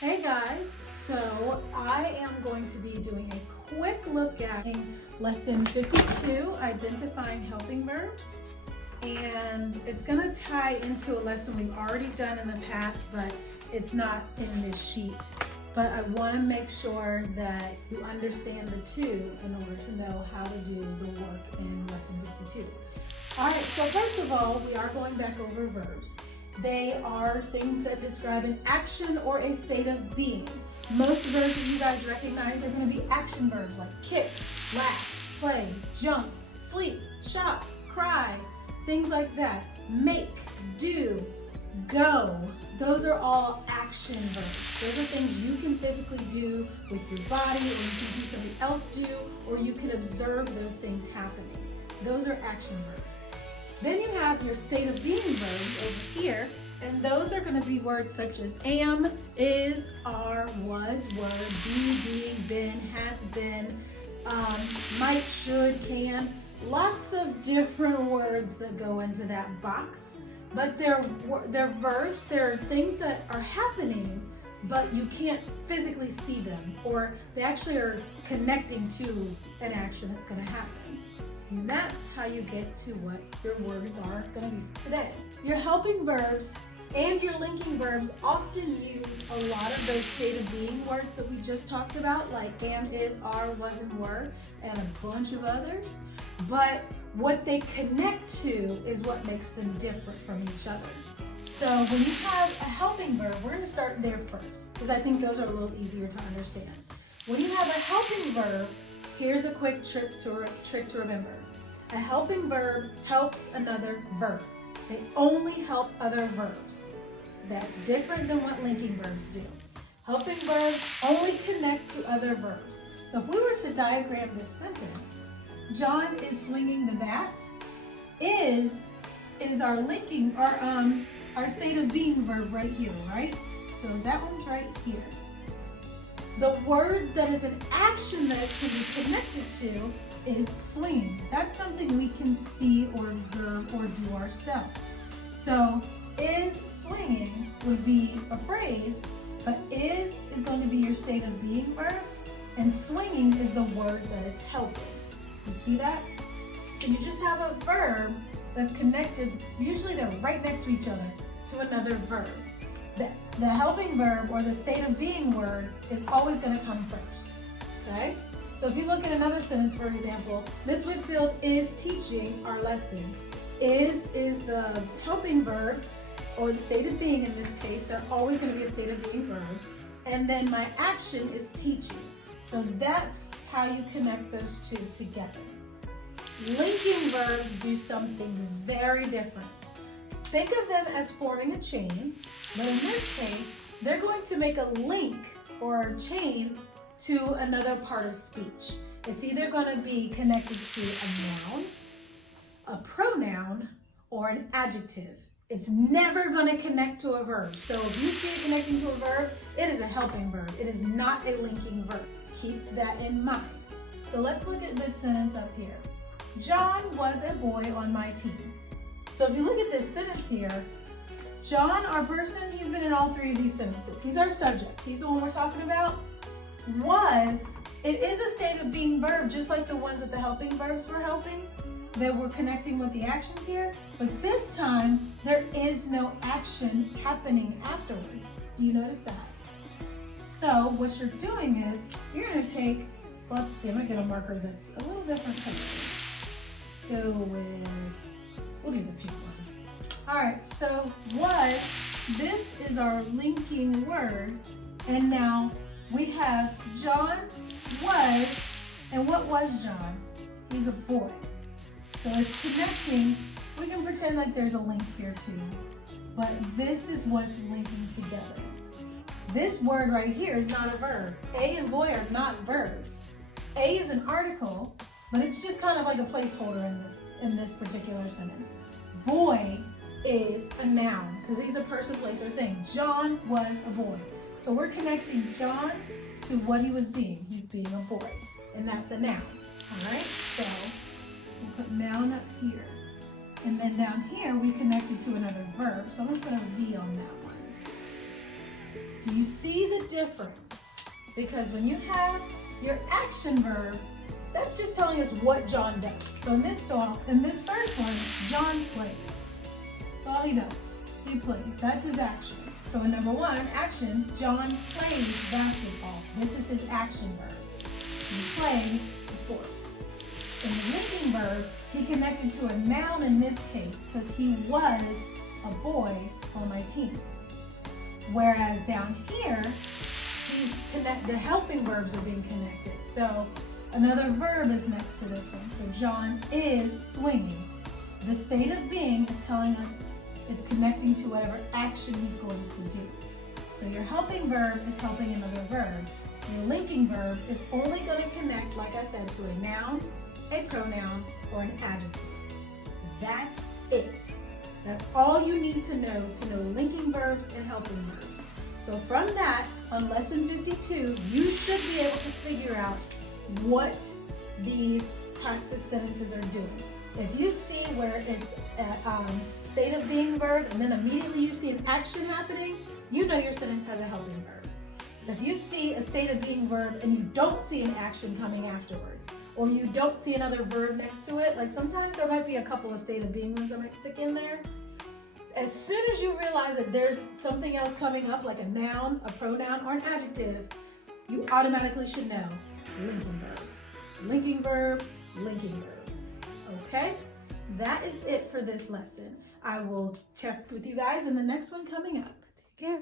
Hey guys, so I am going to be doing a quick look at lesson 52, identifying helping verbs. And it's going to tie into a lesson we've already done in the past, but it's not in this sheet. But I want to make sure that you understand the two in order to know how to do the work in lesson 52. All right, so first of all, we are going back over verbs. They are things that describe an action or a state of being. Most verbs that you guys recognize are going to be action verbs like kick, laugh, play, jump, sleep, shop, cry, things like that. Make, do, go. Those are all action verbs. Those are things you can physically do with your body, or you can see somebody else do, or you can observe those things happening. Those are action verbs. Then you have your state of being verbs over here, and those are going to be words such as am, is, are, was, were, be, being, been, has been, might, should, can. Lots of different words that go into that box, but they're verbs. They're things that are happening, but you can't physically see them, or they actually are connecting to an action that's going to happen. And that's how you get to what your words are going to be today. Your helping verbs and your linking verbs often use a lot of those state of being words that we just talked about, like am, is, are, was, and were, and a bunch of others. But what they connect to is what makes them different from each other. So when you have a helping verb, we're going to start there first, because I think those are a little easier to understand. When you have a helping verb, here's a quick trick to remember. A helping verb helps another verb. They only help other verbs. That's different than what linking verbs do. Helping verbs only connect to other verbs. So if we were to diagram this sentence, John is swinging the bat. Is our linking, our state of being verb right here, right? So that one's right here. The word that is an action that it can be connected to is swinging. That's something we can see or observe or do ourselves. So is swinging would be a phrase, but is going to be your state of being verb, and swinging is the word that it's helping. You see that? So you just have a verb that's connected, usually they're right next to each other, to another verb. The helping verb or the state of being word is always going to come first, okay? So if you look at another sentence, for example, Miss Whitfield is teaching our lesson. Is the helping verb or the state of being in this case. They're always going to be a state of being verb. And then my action is teaching. So that's how you connect those two together. Linking verbs do something very different. Think of them as forming a chain, but in this case, they're going to make a link or a chain to another part of speech. It's either going to be connected to a noun, a pronoun, or an adjective. It's never going to connect to a verb. So if you see it connecting to a verb, it is a helping verb. It is not a linking verb. Keep that in mind. So let's look at this sentence up here. John was a boy on my team. So if you look at this sentence here, John, our person, he's been in all three of these sentences. He's our subject. He's the one we're talking about. Was, it is a state of being verb, just like the ones that the helping verbs were helping, that we're connecting with the actions here. But this time, there is no action happening afterwards. Do you notice that? So what you're doing is, you're going to take, let's see, I'm going to get a marker that's a little different color. Let's go with, we'll do the pink one. All right, so was, this is our linking word, and now we have John was, and what was John? He's a boy. So it's connecting. We can pretend like there's a link here too, but this is what's linking together. This word right here is not a verb. A and boy are not verbs. A is an article, but it's just kind of like a placeholder in this particular sentence. Boy is a noun, because he's a person, place, or thing. John was a boy. So we're connecting John to what he was being. He's being a boy, and that's a noun. All right, so we'll put noun up here. And then down here, we connect it to another verb. So I'm going to put a V on that one. Do you see the difference? Because when you have your action verb, that's just telling us what John does. So in this first one, John plays. That's all he does. He plays. That's his action. So in number one, actions, John plays basketball. This is his action verb. He plays the sport. In the linking verb, he connected to a noun in this case because he was a boy on my team. Whereas down here, the helping verbs are being connected. So another verb is next to this one. So John is swinging. The state of being is telling us it's connecting to whatever action he's going to do. So your helping verb is helping another verb. Your linking verb is only going to connect, like I said, to a noun, a pronoun, or an adjective. That's it. That's all you need to know linking verbs and helping verbs. So from that, on lesson 52, you should be able to figure out what these types of sentences are doing. If you see where it's a state of being verb and then immediately you see an action happening, you know your sentence has a helping verb. If you see a state of being verb and you don't see an action coming afterwards, or you don't see another verb next to it, like sometimes there might be a couple of state of being ones that might stick in there. As soon as you realize that there's something else coming up, like a noun, a pronoun, or an adjective, you automatically should know linking verb. Linking verb, linking verb. Okay? That is it for this lesson. I will check with you guys in the next one coming up. Take care.